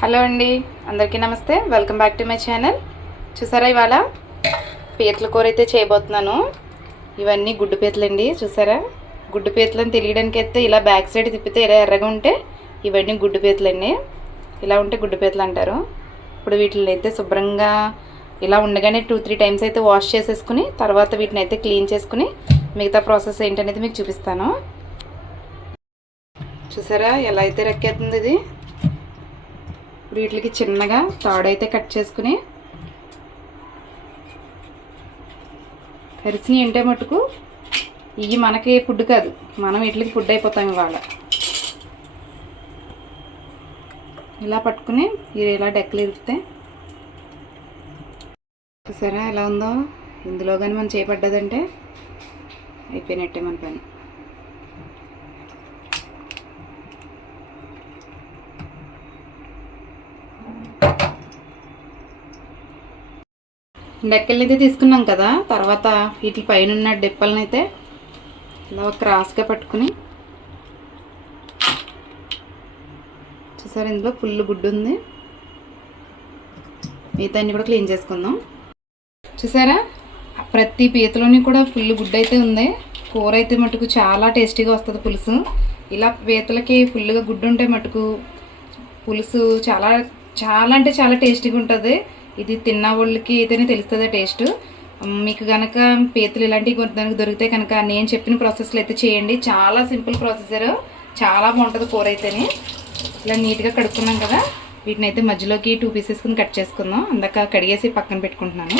Hello అండి, అందరికీ నమస్తే. Welcome back to my channel. చూసారా, ఇవాళ పీతల కూర అయితే చేయబోతున్నాను. ఇవన్నీ గుడ్డు పీతలు అండి. చూసారా, గుడ్డు పీతలని తెలియడానికి అయితే ఇలా బ్యాక్ సైడ్ తిప్పితే ఇలా ఎర్రగా ఉంటే ఇవన్నీ గుడ్డు పీతలు అండి. ఇలా ఉంటే గుడ్డు పీతలు అంటారు. ఇప్పుడు వీటిని అయితే శుభ్రంగా ఇలా ఉండగానే 2-3 టైమ్స్ అయితే వాష్ చేసేసుకుని తర్వాత వీటిని అయితే క్లీన్ చేసుకుని మిగతా ప్రాసెస్ ఏంటనేది మీకు చూపిస్తాను. చూసారా ఎలా అయితే రెక్కేస్తుంది ఇది. ఇప్పుడు వీటికి చిన్నగా తాడైతే కట్ చేసుకుని కరిసిని అంటే మటుకు ఇవి మనకి ఫుడ్ కాదు, మనం వీటికి ఫుడ్ అయిపోతాం. ఇవాళ ఇలా పట్టుకుని ఇలా డెక్కలు ఇరిగితే చూసారా ఎలా ఉందో. ఇందులో కానీ మనం చేపడ్డదంటే అయిపోయినట్టే మన పని. డెక్కల్ని అయితే తీసుకున్నాం కదా, తర్వాత వీటి పైన ఉన్న డెప్పల్ని అయితే ఇలా క్రాస్గా పట్టుకుని చూసారా ఇందులో ఫుల్ గుడ్డు ఉంది. మిగతా అన్ని కూడా క్లీన్ చేసుకుందాం. చూసారా ప్రతి పీతలోని కూడా ఫుల్ గుడ్డు అయితే ఉంది. కూర అయితే మటుకు చాలా టేస్టీగా వస్తుంది పులుసు. ఇలా పీతలకి ఫుల్గా గుడ్డు ఉంటే మటుకు పులుసు చాలా చాలా అంటే చాలా టేస్టీగా ఉంటుంది. ఇది తిన్న వాళ్ళకి అయితేనే తెలుస్తుంది టేస్ట్. మీకు కనుక పీతలు ఇలాంటివి కొంతమందికి దొరికితే కనుక నేను చెప్పిన ప్రాసెస్లో అయితే చేయండి. చాలా సింపుల్ ప్రాసెసర్, చాలా బాగుంటుంది కూర అయితేనే. ఇలా నీట్గా కడుక్కున్నాం కదా, వీటిని అయితే మధ్యలోకి 2 పీసెస్ని కట్ చేసుకుందాం. అందాక కడిగేసి పక్కన పెట్టుకుంటున్నాను.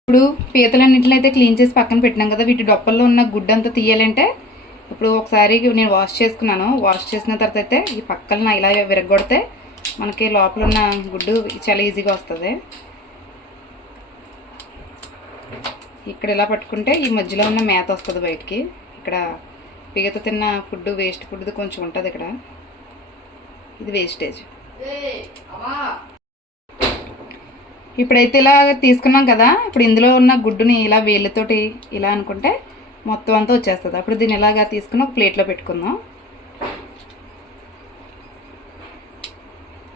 ఇప్పుడు పీతలన్నింటిని అయితే క్లీన్ చేసి పక్కన పెట్టినాం కదా, వీటి డొప్పల్లో ఉన్న గుడ్డు అంతా తీయాలంటే ఇప్పుడు ఒకసారి నేను వాష్ చేసుకున్నాను. వాష్ చేసిన తర్వాత అయితే ఈ పక్కన ఇలా విరగొడితే మనకి లోపల ఉన్న గుడ్డు చాలా ఈజీగా వస్తుంది. ఇక్కడ ఇలా పట్టుకుంటే ఈ మధ్యలో ఉన్న మేత వస్తుంది బయటికి. ఇక్కడ పీత తిన్న ఫుడ్ వేస్ట్ ఫుడ్ కొంచెం ఉంటుంది. ఇక్కడ ఇది వేస్టేజ్. ఇప్పుడైతే ఇలా తీసుకున్నాం కదా, ఇప్పుడు ఇందులో ఉన్న గుడ్డుని ఇలా వేళ్ళతోటి ఇలా అనుకుంటే మొత్తం అంతా వచ్చేస్తుంది. అప్పుడు దీన్ని ఇలాగా తీసుకుని ఒక ప్లేట్లో పెట్టుకుందాం.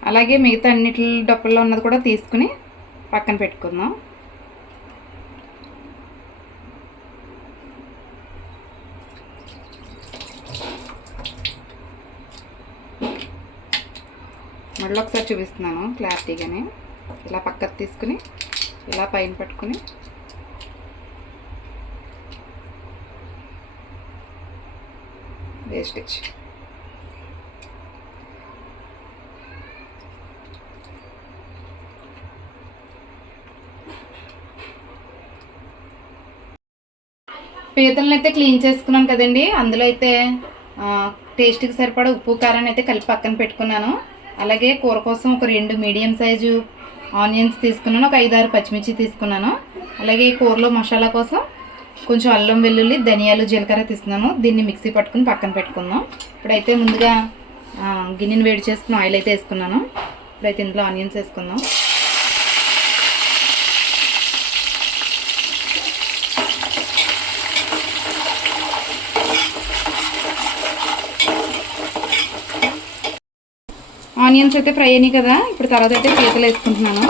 అలాగే మిగతా అన్నిటి డొప్పల్లో ఉన్నది కూడా తీసుకుని పక్కన పెట్టుకుందాం. మళ్ళీ ఒకసారి చూపిస్తున్నాను క్లారిటీగానే. ఇలా పక్కకు తీసుకుని ఇలా పైన పట్టుకుని వేస్టేజ్. పీతలను అయితే క్లీన్ చేసుకున్నాను కదండి. అందులో అయితే టేస్ట్కి సరిపడా ఉప్పు కారాన్ని అయితే కలిపి పక్కన పెట్టుకున్నాను. అలాగే కూర కోసం ఒక 2 మీడియం సైజు ఆనియన్స్ తీసుకున్నాను, ఒక 5-6 పచ్చిమిర్చి తీసుకున్నాను. అలాగే కూరలో మసాలా కోసం కొంచెం అల్లం వెల్లుల్లి ధనియాలు జీలకర్ర తీసుకున్నాను. దీన్ని మిక్సీ పట్టుకుని పక్కన పెట్టుకుందాం. ఇప్పుడైతే ముందుగా గిన్నెని వేడి చేసుకుని ఆయిల్ అయితే వేసుకున్నాను. ఇప్పుడైతే ఇందులో ఆనియన్స్ వేసుకుందాం. ఆనియన్స్ అయితే ఫ్రై అయినాయి కదా, ఇప్పుడు తర్వాత అయితే పీతలు వేసుకుంటున్నాను.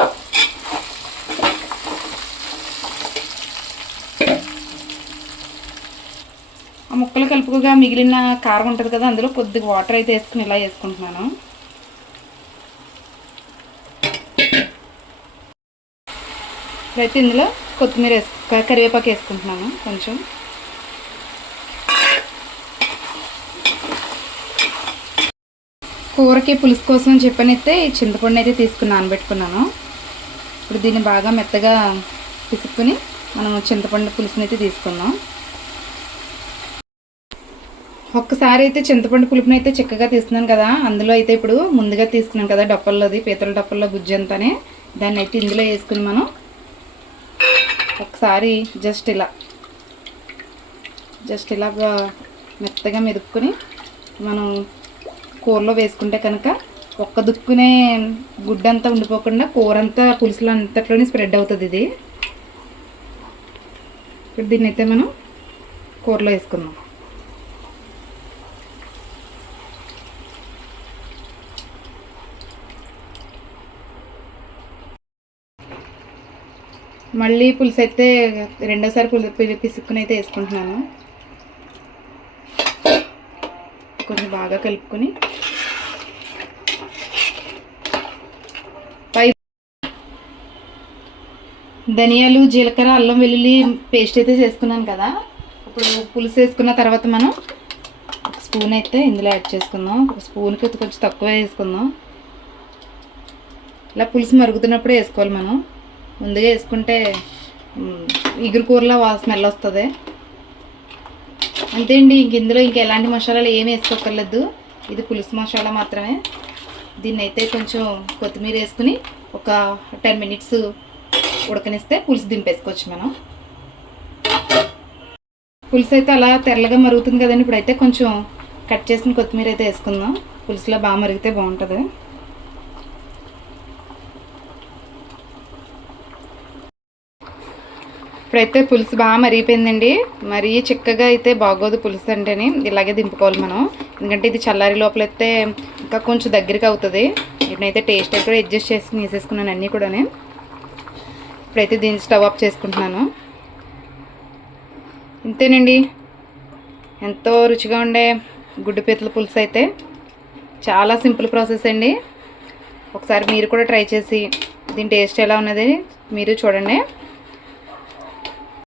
ఆ ముక్కలు కలుపుగా మిగిలిన కారం ఉంటుంది కదా, అందులో కొద్దిగా వాటర్ అయితే వేసుకుని ఇలా వేసుకుంటున్నాను. ఇప్పుడైతే ఇందులో కొత్తిమీర కరివేపాకు వేసుకుంటున్నాను కొంచెం. కూరకి పులుసు కోసం చెప్పనైతే చింతపండు అయితే తీసుకుని నానబెట్టుకున్నాను. ఇప్పుడు దీన్ని బాగా మెత్తగా పిసుక్కుని మనం చింతపండు పులుసుని అయితే తీసుకుందాం. ఒక్కసారి అయితే చింతపండు పులుపుని అయితే చిక్కగా తీస్తున్నాను కదా, అందులో అయితే ఇప్పుడు ముందుగా తీసుకున్నాను కదా డొప్పల్లోది, పీతల డొప్పల్లో గుజ్జు అంతానే, దాన్ని అయితే ఇందులో వేసుకుని మనం ఒకసారి జస్ట్ ఇలాగా మెత్తగా మెదుపుకొని మనం కూరలో వేసుకుంటే కనుక ఒక్క దుక్కునే గుడ్డంతా ఉండిపోకుండా కూర అంతా పులుసులో అంతట్లోనే స్ప్రెడ్ అవుతుంది ఇది. ఇప్పుడు దీన్ని అయితే మనం కూరలో వేసుకుందాం. మళ్ళీ పులుసు అయితే రెండోసారి పిసుక్కుని అయితే వేసుకుంటున్నాను. కొంచెం బాగా కలుపుకొని ధనియాలు, జీలకర్ర, అల్లం వెల్లుల్లి పేస్ట్ అయితే చేసుకున్నాను కదా. ఇప్పుడు పులుసు వేసుకున్న తర్వాత మనం ఒక స్పూన్ అయితే ఇందులో యాడ్ చేసుకుందాం. ఒక స్పూన్కి కొంచెం తక్కువ వేసుకుందాం. ఇలా పులుసు మరుగుతున్నప్పుడే వేసుకోవాలి మనం. ముందుగా వేసుకుంటే ఇగురు కూరలో స్మెల్ వస్తుంది. అంతే అండి. ఇందులో ఎలాంటి మసాలాలు ఏమి వేసుకోకర్లేదు. ఇది పులుసు మసాలా మాత్రమే. దీన్ని అయితే కొంచెం కొత్తిమీర వేసుకుని ఒక 10 మినిట్స్ ఉడకనిస్తే పులుసు దింపేసుకోవచ్చు మనం. పులుసు అయితే అలా తెల్లగా మరుగుతుంది కదండి. ఇప్పుడైతే కొంచెం కట్ చేసిన కొత్తిమీర అయితే వేసుకుందాం. పులుసులో బాగా మరిగితే బాగుంటుంది. ఇప్పుడైతే పులుసు బాగా మరిగిపోయిందండి. మరీ చిక్కగా అయితే బాగోదు పులుసు అంటేనే. ఇలాగే దింపుకోవాలి మనం. ఎందుకంటే ఇది చల్లారి లోపల అయితే ఇంకా కొంచెం దగ్గరికి అవుతుంది. నేనైతే టేస్ట్ అయితే అడ్జస్ట్ చేసి వేసేసుకున్నాను అన్నీ కూడా. ఇప్పుడైతే దీన్ని స్టవ్ ఆఫ్ చేసుకుంటున్నాను. ఇంతేనండి. ఎంతో రుచిగా ఉండే గుడ్డు పీతల పులుసు అయితే చాలా సింపుల్ ప్రాసెస్ అండి. ఒకసారి మీరు కూడా ట్రై చేసి దీని టేస్ట్ ఎలా ఉన్నది మీరు చూడండి.